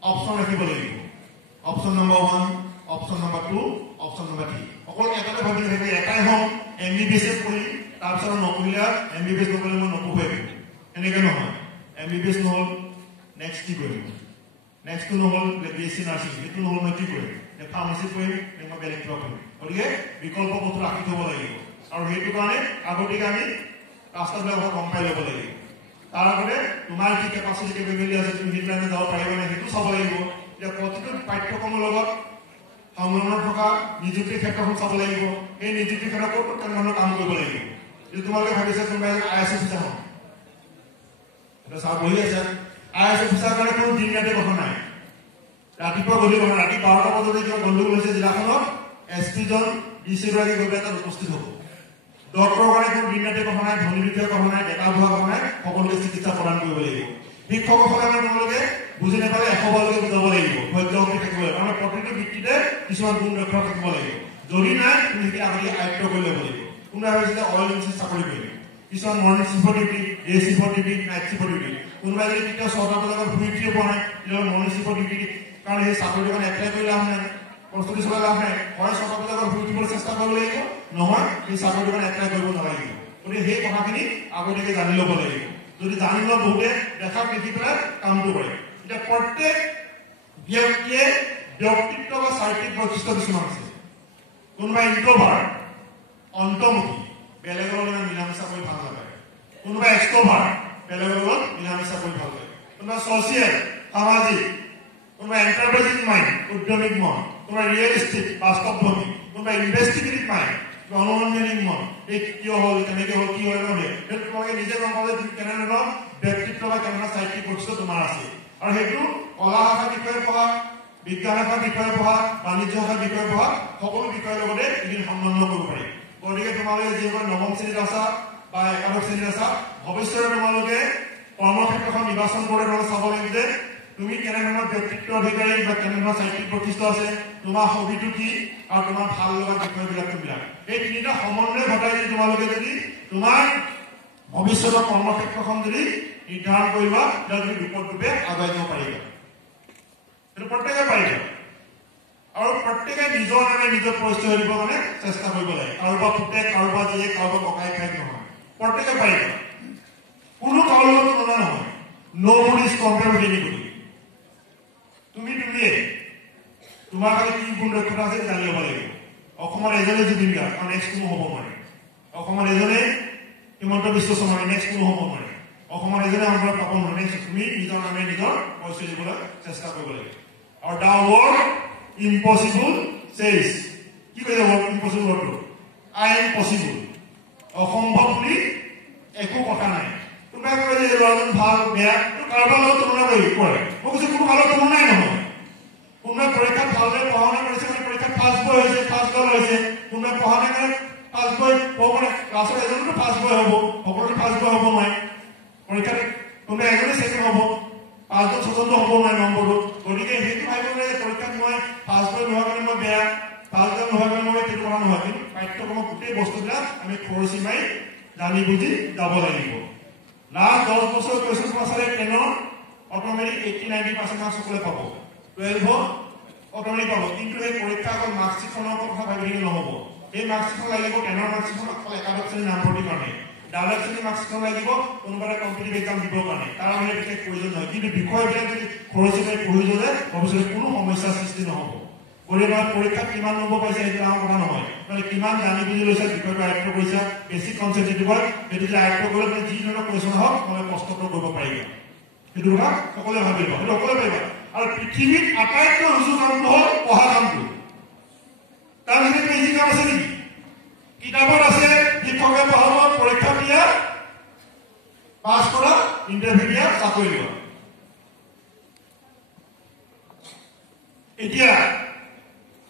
অপশ্যন ৰাখিব লাগিব। Option number 1, option number 2, option number 3। অকল এটাতে ভাবি নাথাকিব এটাই হ'ম, MBBS পঢ়িম, তাৰপিছত নপঢ়িলে MBBS নপঢ়িলে মই নপঢ়োৱে, এনেকৈ নহয়। MBBS নহ'ল নেক্সট কি কৰিম, নেক্সটটো নহ'ল BSc নাৰ্ছিং, সেইটো নহ'ল মই কি কৰিম, ফাৰ্মাচী কৰিম, মই বেলেগ কিবা কৰিম। গতিকে বিকল্প পথ ৰাখি থ'ব লাগিব। আৰু সেইটো কাৰণে আগতীয়াকৈ আমি ৰাস্তাবিলাক কথা গম পাই ল'ব লাগিব। তাৰ আগতে তোমাৰ কি কেপাচিটি কেপেবিলিটি আছে, তুমি সেইটো লাইনত যাব পাৰিবা নে সেইটো চাব লাগিব। এতিয়া প্ৰতিটো পাঠ্যক্ৰমৰ লগত সংলগ্ন থকা নিযুক্তিৰ ক্ষেত্ৰখন চাব লাগিব। এই নিযুক্তিৰ ক্ষেত্ৰত ক'ত কেনেধৰণৰ কাম কৰিব লাগিব। যদি তোমালোকে ভাবিছা কোনোবাই IAS অফিচাৰ হ'ম, এতিয়া চাহ বহি আছে, IAS অফিচাৰ কাৰণে কোনো দিন ৰাতি কথা নাই, ৰাতিপুৱা গধূলি কথা। ৰাতি 12টা বজাতে কিবা গণ্ডগোল হৈছে জিলাখনত, SP জন DC গৰাকী গৈ পেলাই তাত উপস্থিত হ'ব। ডক্টৰৰ কাৰণে কোনো দিন ৰাতি কথা নাই, ধনী দুখীয়া কথা নাই, ডেকা বুঢ়া কথা নাই, সকলোকে চিকিৎসা প্ৰদান কৰিব লাগিব। শিক্ষকসকলে মানে তোমালোকে বুজি নাপালে 100 বাৰলৈকে বুজাব লাগিব, ধৈৰ্য শক্তি থাকিব লাগিব। কাৰণ প্ৰতিটো ভিত্তিতে কিছুমান গুণ দক্ষতা থাকিব লাগিব। যদি নাই তুমি সেইখিনি আগতে আয়ত্ব কৰি ল'ব লাগিব। কোনোবাই ভাবিছিলে অইল ইঞ্জিন চাকৰি কৰিম, কিছুমান মৰ্ণিং চিফৰ ডিউটি, ডে চিফৰ ডিউটি, নাইট চিফৰ ডিউটি। কোনোবাই যদি কেতিয়াও 6টা বজাত শুই উঠিয়ে পোৱা নাই, তেতিয়াহ'লে মৰ্ণিং চিফৰ ডিউটি, কাৰণ সেই চাকৰিটোৰ কাৰণে এপ্লাই কৰি লাভ নাই, প্ৰস্তুতি চলাই লাভ নাই। হয় 6টা বজাত শুই উঠিবলৈ চেষ্টা কৰিব লাগিব, নহয় সেই চাকৰিটোৰ কাৰণে এপ্লাই কৰিব নালাগিব। গতিকে সেই কথাখিনি আগতীয়াকৈ জানি ল'ব লাগিব। যদি জানি লোৱা বহুতে দেখাক দেখি পেলাই কামটো কৰে। এতিয়া প্ৰত্যেক ব্যক্তিয়ে ব্যক্তিত্ব বা চাৰিত্ৰিক বৈশিষ্ট্য কিছুমান আছে। কোনোবাই ইন্ট্ৰভাৰ্ট, অন্তৰ্মুখী, বেলেগৰ লগত মিলামিছা কৰি ভাল নাপায়। কোনোবা এক্সট্ৰোভাৰ্ট বেলেগৰ লগত মিলামিছা কৰি ভাল পায় কোনোবা ছ'চিয়েল সামাজিক কোনোবা এণ্টাৰপ্ৰাইজিং মাইণ্ড উদ্যমিক মন কোনোবা ৰিয়েলিষ্টিক বাস্তৱধৰ্মী কোনোবা ইনভেষ্টিগেটিভ মাইণ্ড অনুসন্ধানী মন এই কিয় হ'ল কেনেকৈ হ'ল কি হ'ল নহয় সেইটো তোমালোকে নিজে গম পালে তুমি কেনেধৰণৰ ব্যক্তিত্ব বা কেনেধৰণৰ চাৰিত্ৰিক বৈশিষ্ট্য তোমাৰ আছে আৰু সেইটো কলা শাখাৰ বিষয়ে পঢ়া বিজ্ঞান শাখাৰ বিষয়ে পঢ়া বাণিজ্য শাখাৰ বিষয়ে পঢ়া সকলো বিষয়ৰ লগতে এদিন সম্বন্ধ কৰিব পাৰি গতিকে তোমালোকে যিসকল নৱম শ্ৰেণীত আছা বা একাদশ শ্ৰেণীত আছা ভৱিষ্যতে তোমালোকে কৰ্মক্ষেত্ৰখন নিৰ্বাচন কৰি তোমালোকে চাব লাগিব যে তুমি কেনেধৰণৰ ব্যক্তিত্ব অধিকাৰী বা কেনেধৰণৰ চাৰিত্ৰিক বৈশিষ্ট্য আছে তোমাৰ হবিটো কি আৰু তোমাৰ ভাল লগা বিষয়বিলাক কোনবিলাক এই তিনিটা সমন্বয় ঘটাই যদি তোমালোকে যদি তোমাৰ ভৱিষ্যতৰ কৰ্মক্ষেত্ৰখন যদি নিৰ্ধাৰণ কৰিবা তেতিয়া তুমি বিপদৰূপে আগুৱাই যাব পাৰিবা সেইটো প্ৰত্যেকে পাৰিবা আৰু প্ৰত্যেকে নিজৰ নামে নিজৰ পৰিচয় দিবৰ কাৰণে চেষ্টা কৰিব লাগে কাৰোবাৰ পুতেক কাৰোবাৰ জীয়েক কাৰোবাৰ ককাই ভাইক নহয় প্ৰত্যেকে পাৰিবা কোনো কাৰোৰ লগত তুলনা নহয় nobody is compared with anybody তুমিয়ে তোমাৰ খালি কি গুণ দক্ষতা আছে জানিব লাগিব অসমৰ এজনে জুবিন গাৰ্গ আৰু নেক্সট কোনো হ'ব নোৱাৰে অসমৰ এজনে হিমন্ত বিশ্ব শৰ্মা নেক্সট কোনো হ'ব নোৱাৰে অসমৰ এজনে আমাৰ পাব নোৱাৰে নেক্সট তুমি নিজৰ নামে নিজৰ পৰিচয় দিবলৈ চেষ্টা কৰিব লাগিব আৰু দা ৱৰ্ড ইম্পচিবল চেজ কি কৈছে ৱৰ্ড ইম্পচিবল ৱৰ্ডটো আই এম পচিবল অসম্ভৱ বুলি একো কথা নাই কোনোবাই কয় যে ল'ৰাজন ভাল বেয়া কাৰোবাৰ লগত তুলনা কৰি কৰে মই কৈছো কোনো কাৰো তুলনাই নহয় কোনোবাই পৰীক্ষাত ভালদৰে পঢ়া শুনা কৰিছে মানে পৰীক্ষাত ফাৰ্ষ্ট বয় হৈছে ফাৰ্ষ্ট গ'ল হৈছে কোনোবাই পঢ়া শুনা কৰে ফাৰ্ষ্ট বয় হ'ব মানে ক্লাছৰ এজনতো ফাৰ্ষ্ট বয় হ'ব সকলোতো ফাৰ্ষ্ট বয় হ'ব নোৱাৰে পৰীক্ষাত কোনোবাই এজনে ছেকেণ্ড হ'ব পাঁচজন ছজনটো হ'ব নোৱাৰে নম্বৰটো গতিকে সেইটো ভাবিব লাগে পৰীক্ষাত মই ফাৰ্ষ্ট বয় নোহোৱাৰ কাৰণে মই বেয়া ফাৰ্ষ্ট বয় নোহোৱাৰ কাৰণে মই সেইটো কথা নহয় কিন্তু পাঠ্যক্ৰমৰ গোটেই বস্তুবিলাক আমি খৰচি মাৰি জানি বুজি যাব লাগিব লাষ্ট 10 বছৰ কুৱেশ্যন পেপাৰ 10 অট'মেটিক 80-90% মাৰ্কছ সকলোৱে পাব 12 অট'মেটিক পাব কিন্তু এই পৰীক্ষা অকল মাৰ্কশ্বিটখনৰ কথা ভাবিলে নহ'ব এই মাৰ্কশ্বিটখন লাগিব 10ৰ মাৰ্কশ্বিটখন অকল একাদশ শ্ৰেণীৰ নামভৰ্তিৰ কাৰণে দ্বাদশ শ্ৰেণীৰ মাৰ্কশ্বিটখন লাগিব কোনোবা এটা কম্পিটিটিভ এক্সাম দিবৰ কাৰণে তাৰ মানে বিশেষ প্ৰয়োজন নহয় কিন্তু বিষয়বিলাক যদি খৰচি কৰি পঢ়ি ল'লে ভৱিষ্যতে কোনো সমস্যাৰ সৃষ্টি নহ'ব গতিকে পৰীক্ষাত কিমান নম্বৰ পাইছে সেইটো ডাঙৰ কথা নহয় মানে কিমান জানি বুজি লৈছে বিষয়টো আয়ত্ব কৰিছা বেছিক কনচেপ্ট যিটো হয় সেইটো যদি আয়ত্ব কৰিলে তুমি যি ধৰণৰ কুৱেশ্যন হওক মানে প্ৰশ্নটো কৰিব পাৰিবা সেইটো কথা সকলোৱে ভাবি ল'বা সেইটো সকলোৱে পাৰিবা আৰু পৃথিৱীত আটাইতকৈ উঁচু কামটো হ'ল পঢ়া কামটো তাৰ ভিতৰত ইজি কাম আছে নেকি কিতাপত আছে শিক্ষকে পঢ়াব পৰীক্ষা দিয়া পাছ কৰা ইণ্টাৰভিউ দিয়া চাকৰি লোৱা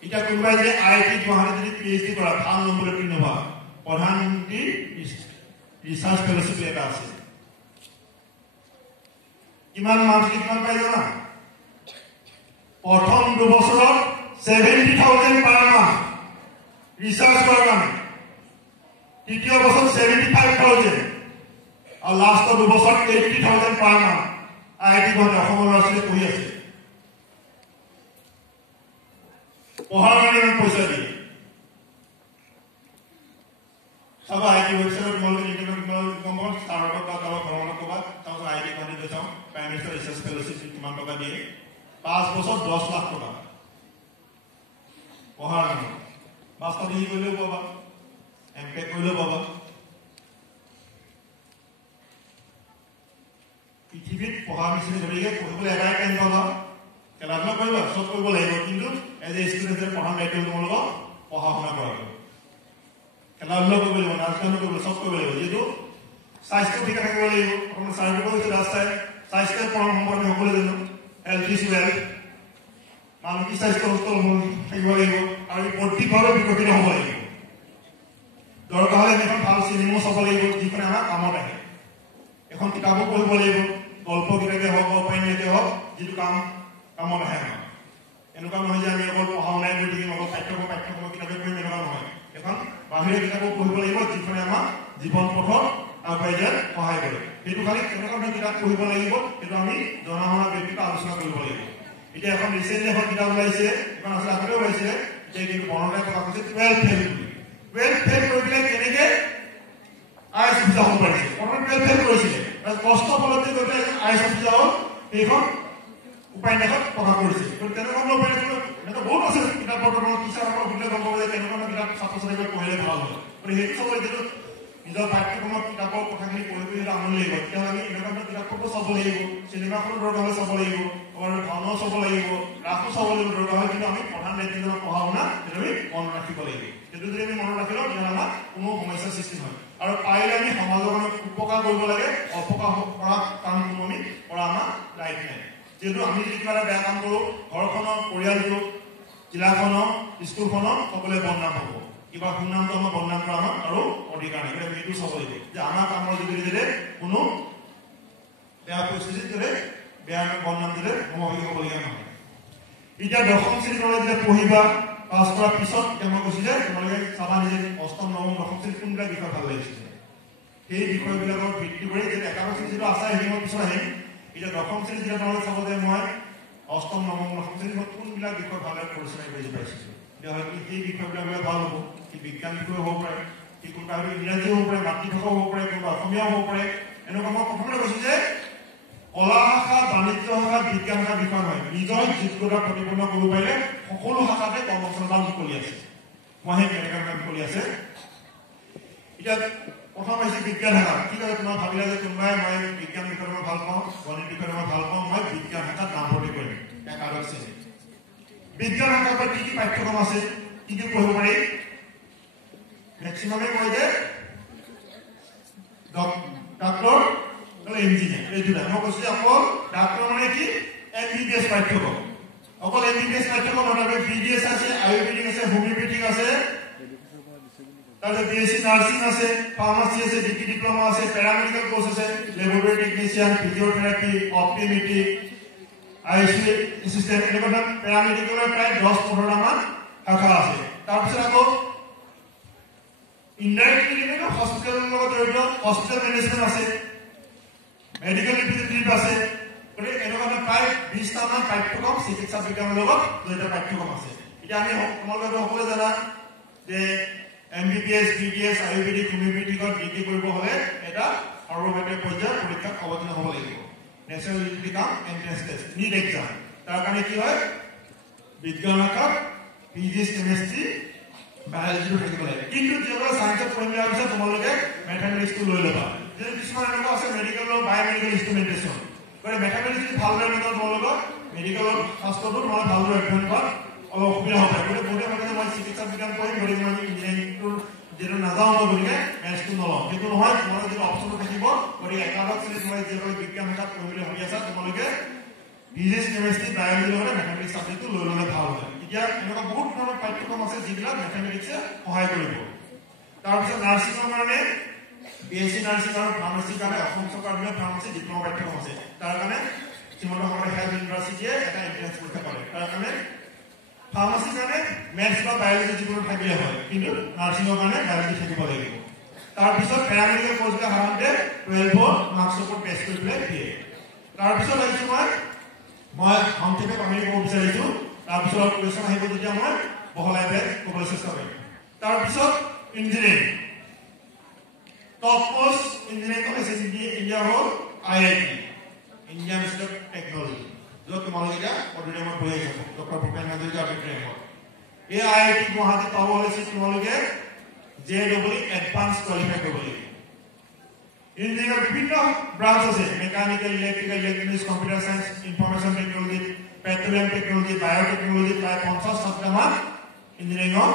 এতিয়া কোনোবাই যে IIT গুৱাহাটী যদি PhD কৰা ভাল নম্বৰে উত্তীৰ্ণ হোৱা প্ৰধানমন্ত্ৰী ৰিচাৰ্চ ফেলোশ্বিপ এটা আছে কিমান মাৰ্কছ কিমান পাই জানা প্ৰথম 2 বছৰত 70,000 পাৰ মাহ ৰিচাৰ্চ কৰাৰ কাৰণে তৃতীয় বছৰত 75,000 আৰু লাষ্টৰ 2 বছৰত 80,000 পাৰ মাহ IIT গুৱাহাটী অসমৰ ল'ৰা ছোৱালী পঢ়ি আছে পঢ়াৰ কাৰণে পইচা দিয়ে চাবা IIT ৱেবছাইটত তোমালোকে ইণ্টাৰনেট গম পাবা ষ্টাৰ্টআপ বা কাৰোবাৰ ঘৰৰ ক'বা তাৰপিছত IIT গুৱাহাটীলৈ যাওঁ প্ৰাইম মিনিষ্টাৰ ৰিচাৰ্চ ফেলোশ্বিপ কিমান টকা দিয়ে 5 বছৰ 10 লাখ টকা পঢ়াৰ কাৰণে মাষ্টাৰ ডিগ্ৰী কৰিলেও পাবা MPhil কৰিলেও পাবা পৃথিৱীত পঢ়া নিচিনা গতিকে পঢ়িবলৈ এটাই টাইম পাবা খেলা ধূলা কৰিবা চব কৰিব লাগিব কিন্তু এজ এ ষ্টুডেণ্ট প্ৰধান দায়িত্ব তোমালোকক পঢ়া শুনা কৰাটো খেলা ধূলা কৰিব লাগিব নাচ গান কৰিব চব কৰিব লাগিব যিহেতু স্বাস্থ্য ঠিকে থাকিব লাগিব অকণমান চাৰ্ভিচ কৰিছে ৰাস্তাই স্বাস্থ্যৰ পৰম সম্পদ আমি সকলোৱে জানো হেল্থ ইজ ৱেল্থ মানসিক স্বাস্থ্য সুস্থ থাকিব লাগিব আৰু বৌদ্ধিকভাৱে বিকশিত হ'ব লাগিব দৰকাৰ হ'লে এখন ভাল চিনেমা চাব লাগিব যিখনে আমাৰ কামত আহে এখন কিতাপো পঢ়িব লাগিব গল্প কিতাপে হওক বা উপন্যাসে হওক যিটো কামত আহে আমাৰ এনেকুৱা নহয় যে আমি অকল পঢ়া শুনাই কৰি থাকিম অকল পাঠ্যক্ৰম কিতাপে পঢ়িম এনেকুৱা নহয় এখন বাহিৰা কিতাপো পঢ়িব লাগিব যিখনে আমাৰ জীৱন পথত আগুৱাই দিয়াত সহায় কৰে সেইটো খালি কেনেকুৱা ধৰণৰ কিতাপ পঢ়িব লাগিব সেইটো আমি জনা শুনা ব্যক্তিক আলোচনা কৰিব লাগিব এতিয়া এখন ৰিচেণ্টলি এখন কিতাপ ওলাইছে এখন আছিলে আগতে ওলাইছিলে যে কিন্তু বৰ্ণনাই কথা কৈছে 12 ফেইল কৰি পেলাই কেনেকে IAS অফিচাৰ হ'ব পাৰিছে প্ৰথমে 12 ফেইল কৰিছিলে কষ্ট ফলতে গৈ পেলাই IAS অফিচাৰ হ'ল সেইখন উপন্যাসত প্ৰকাশ কৰিছে তেনেকুৱা উপন্যাস এনেকুৱা বহুত আছে কিতাপ পত্ৰ টিচাৰসকলক সুধিলে গম পাব যে তেনেকুৱা কিতাপ ছাত্ৰ ছাত্ৰীসকলে পঢ়িলে ভাল হয় গতিকে সেইটো চবৰে যিটো নিজৰ পাঠ্যক্ৰমত কিতাপৰ কথাখিনি পঢ়ি আমনি লাগিব তেতিয়াহ'লে আমি এনেকুৱা কিতাপখনো চাব লাগিব চিনেমাখনো দৰকাৰ হ'লে চাব লাগিব আমাৰ ভাওনাও চাব লাগিব ৰাসো চাব লাগিব দৰকাৰ হয় কিন্তু আমি প্ৰধান দায়িত্বজনক পঢ়া শুনা সেইটো আমি মনত ৰাখিব লাগিব সেইটো যদি আমি মনত ৰাখি লওঁ তেতিয়াহ'লে আমাৰ কোনো সমস্যাৰ সৃষ্টি নহয় আৰু পাৰিলে আমি সমাজৰ কাৰণে উপকাৰ কৰিব লাগে অপকাৰ কৰা কাম কোনো আমি কৰা আমাৰ ৰাইট নাই যিহেতু আমি যদি কিবা এটা বেয়া কাম কৰোঁ ঘৰখনৰ পৰিয়ালটো জিলাখনৰ স্কুলখনৰ সকলোৱে বদনাম হ'ব কিবা সুনামটো আমাৰ বদনাম কৰা আমাৰ আৰু অধিকাৰ নাই গতিকে এইটো চাব লাগিব যে আমাৰ কামৰ যোগেদি কোনো বেয়া পৰিস্থিতিত যদি বেয়া বদনাম দিলে সমভাগী হ'বলগীয়া নহয় এতিয়া 10ম শ্ৰেণীলৈ যেতিয়া পঢ়িবা পাছ কৰাৰ পিছত এতিয়া মই কৈছোঁ যে তোমালোকে চাবা নিজে 8ম 9ম 10ম শ্ৰেণীত কোনবিলাক বিষয় ভাল লাগিছিলে সেই বিষয়বিলাকৰ ভিত্তি কৰি যে 11ম শ্ৰেণী যিটো আছে সেইখিনি মই পিছত আহিম এতিয়া 10ম শ্ৰেণীত যেতিয়া তোমালোকে চাব যে মই 8ম 9ম 10ম শ্ৰেণীত কোনবিলাক বিষয় ভালদৰে পৰিচালনা কৰি পাইছিলোঁ তেতিয়াহ'লে সেই বিষয়বিলাক ভাল হ'ব কি বিজ্ঞান বিষয় হ'ব পাৰে কি কোনোবা ইংৰাজী হ'ব পাৰে মাতৃভাষাও হ'ব পাৰে কোনোবা অসমীয়াও হ'ব পাৰে এনেকুৱা মই প্ৰথমতে কৈছোঁ যে কলা শাখা বাণিজ্য শাখা বিজ্ঞান শাখা বিষয় নহয় নিজৰ যোগ্যতা প্ৰতিপন্ন কৰিব পাৰিলে সকলো শাখাতে কৰ্মসংস্থাপন মুকলি আছে মই সেই কেনেকুৱা মুকলি আছে এতিয়া প্ৰথম আহিছে বিজ্ঞান শাখা ঠিক আছে তোমাৰ ভাবিলা যে কোনোবাই মই বিজ্ঞান বিষয়ত মই ভাল পাওঁ গণিত বিষয়ত মই ভাল পাওঁ মই বিজ্ঞান শাখাত নাম ভৰ্তি কৰিম 11ম শ্ৰেণীত বিজ্ঞান শাখাৰ পৰা কি পাঠ্যক্ৰম আছে কি পঢ়িব পাৰি মেক্সিমামে কয় যে ডাক্তৰ ইঞ্জিনিয়াৰ এই দুটা মই কৈছোঁ যে অকল ডাক্তৰ মানে কি MBBS পাঠ্যক্ৰম অকল MBBS পাঠ্যক্ৰম নহয় BDS আছে আয়ুৰ্বেদিক আছে হোমিওপেথিক আছে তাৰপিছত BSc নাৰ্ছিং আছে ফাৰ্মাচী আছে ডিগ্ৰী ডিপ্ল'মা আছে পেৰামেডিকেল কোৰ্চ আছে laboratory technician physiotherapy optometric ICU assistant এনেকুৱা পেৰামেডিকেলৰ প্ৰায় 10-15টামান শাখা আছে তাৰপিছত আকৌ ইনডাইৰেক্টলি হস্পিটেলৰ লগত জড়িত হস্পিটেল মেনেজমেণ্ট আছে মেডিকেল ৰিপ্ৰেজেণ্টেটিভ আছে গতিকে এনেকুৱা প্ৰায় 20টামান পাঠ্যক্ৰম চিকিৎসা বিজ্ঞানৰ লগত জড়িত পাঠ্যক্ৰম আছে এতিয়া আমি তোমালোকে সকলোৱে জানা যে MBBS BDS আয়ুৰ্বেদিক হোমিওপেথিকত ডিগ্ৰী কৰিব হ'লে এটা সৰ্বভাৰতীয় পৰ্যায়ৰ পৰীক্ষাত অৱতীৰ্ণ হ'ব লাগিব নেশ্যনেল এলিজিবিলিটি কাম এন্ট্ৰেন্স টেষ্ট নীট এক্সাম তাৰ কাৰণে কি হয় বিজ্ঞান শাখাত ফিজিক্স কেমেষ্ট্ৰি বায়'লজিটো থাকিব লাগে কিন্তু যিসকলে ছায়েন্সত পঢ়িম বুলি ভাবিছে তোমালোকে মেথামেটিক্সটো লৈ ল'বা যদি কিছুমান এনেকুৱা আছে মেডিকেলৰ বায়'মেডিকেল ইনষ্ট্ৰুমেণ্টেশ্যন গতিকে মেথামেটিক্স ভালদৰে নজনা তোমালোকৰ মেডিকেলৰ শাস্ত্ৰটো তোমালোকে ভালদৰে অধ্যয়ন কৰাত অলপ অসুবিধা হ'ব পাৰে গতিকে বহুতে ভাবে যে মই চিকিৎসা বিজ্ঞান পঢ়িম গতিকে মই ইঞ্জিনিয়াৰিংটোৰ যিটো নাযাওঁ মই গতিকে মেথছটো নলওঁ সেইটো নহয় তোমালোকে যিটো অপশ্যনটো থাকিব গতিকে 11ম শ্ৰেণীত তোমালোকে যিসকলে বিজ্ঞান শাখাত পঢ়িবলৈ ভাবি আছা তোমালোকে ফিজিক্স কেমেষ্ট্ৰি বায়'লজিৰ লগতে মেথামেটিক্স ছাবজেক্টটো লৈ ল'লে ভাল হয় এতিয়া এনেকুৱা বহুত ধৰণৰ পাঠ্যক্ৰম আছে যিবিলাক মেথামেটিক্সে সহায় কৰিব তাৰপিছত নাৰ্ছিঙৰ কাৰণে BSc নাৰ্ছিং আৰু ফাৰ্মাচীৰ কাৰণে অসম চৰকাৰৰ ফাৰ্মাচী ডিপ্ল'মা পাঠ্যক্ৰম আছে তাৰ কাৰণে শ্ৰীমন্ত শংকৰদেৱ হেল্থ ইউনিভাৰ্চিটিয়ে এটা এণ্ট্ৰেন্স পৰীক্ষা কৰে তাৰ কাৰণে ফাৰ্মাচীৰ কাৰণে মেথছ বা বায়'লজি যিকোনো থাকিলে হয় কিন্তু নাৰ্ছিঙৰ কাৰণে বায়'লজি থাকিব লাগিব তাৰপিছত পেৰামেডিকেল কৰ্চবিলাক সাধাৰণতে 12ৰ মাৰ্কছৰ ওপৰত বেছ কৰি পেলাই দিয়ে তাৰপিছত আহিছোঁ মই সংক্ষেপে পাহৰি ক'ব বিচাৰিছোঁ তাৰপিছত কুৱেশ্যন আহিব যেতিয়া মই বহলাই পেলাই ক'বলৈ চেষ্টা কৰিম তাৰপিছত engineering top most engineering college India হ'ল IIT Indian institute of technology য'ত তোমালোকে এতিয়া অডিটৰিয়ামত বহি আহিছা ডক্টৰ ভূপেন হাজৰিকা অডিটৰিয়ামত এই IIT গুৱাহাটীত পাব হৈছে তোমালোকে JEE এডভান্স কোৱালিফাই কৰিব লাগিব ইঞ্জিনিয়াৰিঙৰ বিভিন্ন ব্ৰাঞ্চ আছে mechanical electrical electronics computer science information technology petroleum technology biotechnology প্ৰায় 50-60টামান ইঞ্জিনিয়াৰিঙৰ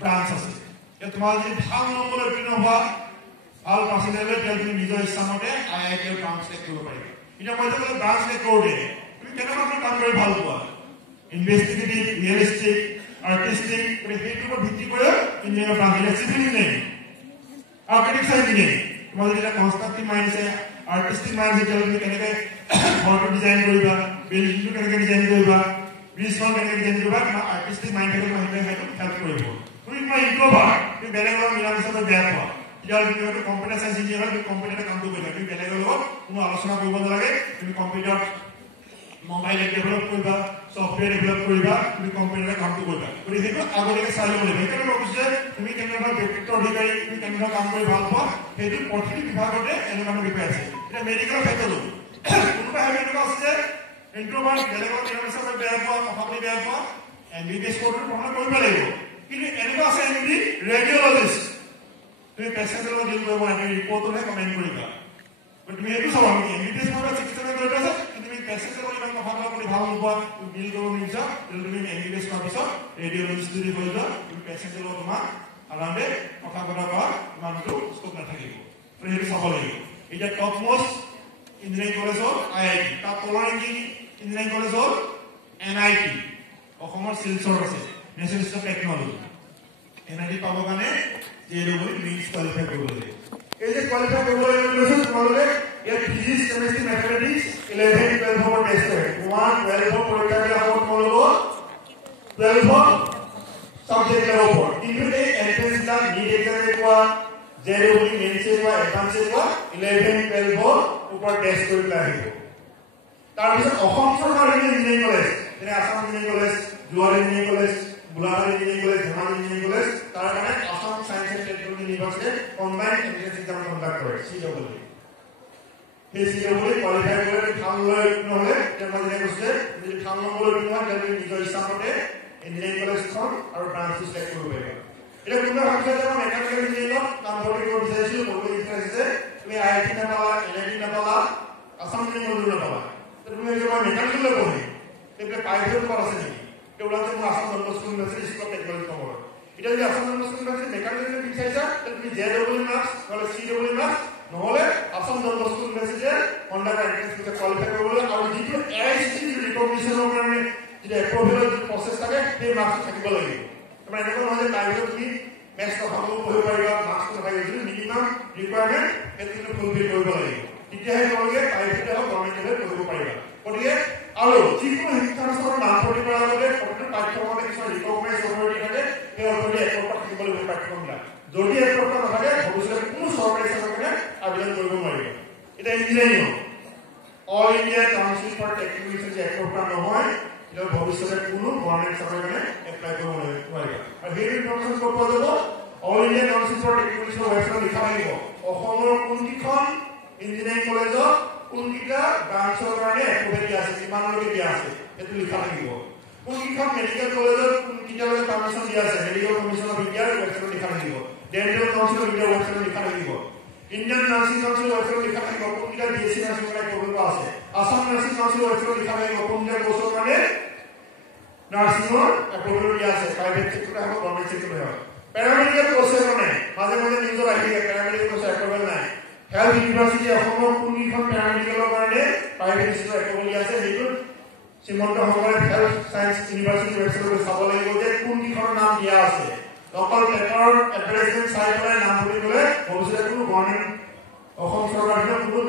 ব্ৰাঞ্চ আছে এতিয়া তোমাৰ যদি ভাল নম্বৰ উত্তীৰ্ণ হোৱা ভাল পাৰ্চেণ্টেজ তেতিয়া তুমি নিজৰ ইচ্ছামতে IITৰ ব্ৰাঞ্চ টেক কৰিব পাৰিবা এতিয়া মই যে ব্ৰাঞ্চ টেক কৰোঁতে তুমি কেনেকুৱা কাম কৰি ভাল পোৱা ইনভেষ্টিগেটিভ ৰিয়েলিষ্টিক আৰ্টিষ্টিক সেইটোৰ ওপৰত ভিত্তি কৰি ইঞ্জিনিয়াৰিঙৰ ব্ৰাঞ্চ এতিয়া চিভিল ইঞ্জিনিয়াৰিং আৰ্কিটেক্সাৰ ইঞ্জিনিয়াৰিং তোমাৰ যদি এটা কনষ্ট্ৰাকটিভ মাইণ্ড আছে আৰ্টিষ্টিক মাইণ্ড আছে তুমি কেনেকৈ ঘৰটো ডিজাইন কৰিবা বিল্ডিংটো কেনেকৈ ডিজাইন কৰিবা ব্ৰিজখন কেনেকৈ ডিজাইন কৰিবা তোমাৰ আৰ্টিষ্টিক মাইণ্ড থাকিলে সেইটো হেল্প কৰিব তুমি তোমাৰ ইণ্ট্ৰভাৰ্ট তুমি বেলেগৰ মিলামিছাকৈ বেয়া পোৱা তেতিয়াহ'লে তুমি হয়তো কম্পিউটাৰ চায়েন্স ইঞ্জিনিয়াৰ তুমি কম্পিউটাৰতে কামটো কৰিবা তুমি বেলেগৰ লগত কোনো আলোচনা কৰিব নালাগে তুমি কম্পিউটাৰত মোবাইল এপ ডেভেলপ কৰিবা সফটৱেৰ ডেভেলপ কৰিবা তুমি কম্পিউটাৰতে কামটো কৰিবা গতিকে সেইটো আগতীয়াকৈ চাই ল'ব লাগিব সেইকাৰণে মই কৈছোঁ যে তুমি কেনেকুৱা ব্যক্তিত্বৰ অধিকাৰী তুমি কেনেকুৱা কাম কৰি ভাল পোৱা সেইটো প্ৰতিটো বিভাগতে এনেকুৱা বিষয় আছে এতিয়া মেডিকেলৰ ক্ষেত্ৰতো কোনোবা এনেকুৱা আছে যে ইণ্ট্ৰভাৰ্ট বেলেগৰ মিলামিছাকৈ বেয়া পোৱা কথা পাতি বেয়া পোৱা MBBS কোৰ্চটো পঢ়া কৰিব লাগিব কিন্তু এনেকুৱা আছে MD ৰেডিঅ'লজিষ্ট তুমি পেচেণ্টৰ লগত ডিল কৰিব লাগে ৰিপৰ্টতহে কমেণ্ট কৰিবা তুমি এইটো চাবা নেকি এমবিবিএছ ভাবে চিকিৎসকে জড়িত আছে তুমি পেচেণ্টৰ লগত ইমান কথা ক'লে ভাল নোপোৱা তুমি ডিল কৰিব নিবিচাৰা তুমি এমবিবিএছ কৰাৰ পিছত ৰেডিঅ'লজিষ্ট যদি হৈ যোৱা তুমি পেচেণ্টৰ লগত তোমাক আৰামে কথা বতৰা কৰা মানুহটো স্কোপ নাথাকিব সেইটো চাব লাগিব এতিয়া টপ মোষ্ট ইঞ্জিনিয়াৰিং কলেজ হ'ল IIT তাৰ তলৰ ৰেংকিং ইঞ্জিনিয়াৰিং কলেজ হ'ল NIT অসমৰ শিলচৰ আছে national institute of technology NIT পাবৰ কাৰণে JEE মেইনছ কোৱালিফাই কৰিব লাগিব এই যে কোৱালিফাই কৰিব লাগিব তোমালোকে ইয়াত ফিজিক্স কেমিষ্ট্ৰি মেথমেটিক্স 11 12 ৰ টেষ্ট হয় 1 12 পৰীক্ষা দিয়া হ'ব তোমালোকৰ 12 সাবজেক্ট এৰ উপৰ কিন্তু এই এন্ট্ৰান্স এক্সাম নিট এক্সাম কোৱা JEE মেইনছ কোৱা এডভান্স কোৱা 11 12 উপৰ টেষ্ট কৰি আহিব তাৰ পিছত অসম চৰকাৰৰ ইঞ্জিনিয়াৰিং কলেজ যেনে Assam engineering college Jorhat engineering college বুলাহাট engineering college Dhemaji engineering college তাৰ কাৰণে Assam science and technology university combined entrance exam conduct কৰে CEE এই CEE কোৱালিফাই কৰে ভাল নহলে তেমাজে কৈছে যদি ভাল নম্বৰ নহয় তেন্তে নিজৰ ইচ্ছামতে ইঞ্জিনিয়াৰিং কলেজখন আৰু ব্ৰাঞ্চ সিলেক্ট কৰিব পাৰিবা এটা কোনটা ভাষা জানো মেকানিক্যাল ইঞ্জিনিয়াৰিং নাম ভৰ্তি কৰিব বিচাৰিছিল মোৰ ইন্টাৰেষ্ট আছে তুমি IIT নাপালা NIT নাপালা আসাম ইঞ্জিনিয়াৰিং নাপালা তুমি যে মেকানিক্যাল পঢ়ি তেন্তে প্ৰাইভেট কলেজ আছে নেকি কেৱল যে মোৰ Assam university institute of technology কমৰ এটা যদি আসাম ইউনিভাৰ্চিটি মেকানিক্যাল বিচাৰিছা তেন্তে তুমি JEE মাৰ্কছ নহলে CEE মাৰ্কছ নহলে আসাম ইউনিভাৰ্চিটি কণ্ডাক্ট এন্ট্ৰান্স কোৱালিফাই কৰিবলৈ আৰু যিটো AICTE ৰিকগনিশ্যনৰ কাৰণে যদি এপ্ৰুভেলৰ প্ৰসেস থাকে সেই মাৰ্কছ থাকিব লাগিব তোমাৰ এনেকুৱা নহয় যে প্ৰাইভেটত তুমি মেথছ ভালকৈ পঢ়িব পাৰিবা মাৰ্কছ নাথাকিব যদি মিনিমাম ৰিকুৱাৰমেণ্ট সেইটো ফুলফিল কৰিব লাগিব তেতিয়াহে তোমালোকে প্ৰাইভেটত হওক গভৰ্ণমেণ্টত পঢ়িব পাৰিবা গতিকে আৰু যিকোনো শিক্ষানুষ্ঠানৰ নাম ভৰ্তি কৰাৰ আগতে প্ৰতিটো পাঠ্যক্ৰমতে কিছুমান ৰিকগনাইজ অথৰিটি থাকে সেই অথৰিটি এপ্ৰুভ থাকিব লাগিব পাঠ্যক্ৰমবিলাক যদি এপ্ৰুভ নাথাকে ভৱিষ্যতে কোনো চৰকাৰী চাকৰিৰ কাৰণে আবেদন কৰিব নোৱাৰিব এতিয়া engineering all India council for technology যে এপ্ৰুভ নহয় এটা ভৱিষ্যতে কোনো গভৰ্ণমেণ্ট চাকৰিৰ কাৰণে এপ্লাই কৰিব নোৱাৰিব আৰু সেই ইনফৰমেশ্যন ক'ত পোৱা যাব অল ইণ্ডিয়া কাউন্সিল ফৰ টেকনলজিৰ ৱেবছাইটত লিখা থাকিব অসমৰ কোনকেইখন ইঞ্জিনিয়াৰিং কলেজত কোনকেইটা ব্ৰাঞ্চৰ কাৰণে এপ্ৰুভেল দিয়া আছে কিমানলৈকে দিয়া আছে সেইটো লিখা থাকিব কোনকেইখন মেডিকেল কলেজত কোনকেইটালৈকে পাৰ্মিশ্যন দিয়া আছে মেডিকেল কমিশ্যন অফ ইণ্ডিয়াৰ ৱেবছাইটত লিখা থাকিব ডেণ্টেল কাউন্সিল অফ ইণ্ডিয়াৰ ৱেবছাইটত লিখা থাকিব ইণ্ডিয়ান নাৰ্ছিং কাউন্সিল ৱেবছাইটত লিখা থাকিব কোনকেইটা BSc নাৰ্ছিং কাৰণে প্ৰগ্ৰাম আছে আসাম নাৰ্ছিং কাউন্সিল ৱেবছাইটত লিখা থাকিব কোনকেইটা কোৰ্চৰ কাৰণে নাৰ্ছিঙৰ এপ্ৰুভেল দিয়া আছে প্ৰাইভেট সেক্টৰ হওক গভৰ্ণমেণ্ট সেক্টৰ হওক পেৰামেডিকেল কোৰ্চৰ কাৰণে মাজে মাজে নিউজত আহি থাকে পেৰামেডিকেল কোৰ্চৰ এপ্ৰুভেল নাই হেল্থ ইউনিভাৰ্চিটি অসমৰ কোনকেইখন পেৰামেডিকেলৰ কাৰণে প্ৰাইভেট ইনষ্টিটিউট এপ্ৰুভেল দিয়া আছে সেইটো Srimanta Sankardev health science university ৱেবছাইটত চাব লাগিব যে কোনকেইখনৰ নাম দিয়া আছে অকল পেপাৰ এডভাৰটাইজমেণ্ট চাই পেলাই নাম ভৰ্তি কৰিলে ভৱিষ্যতে কোনো গভৰ্ণমেণ্ট অসম চৰকাৰৰ কোনো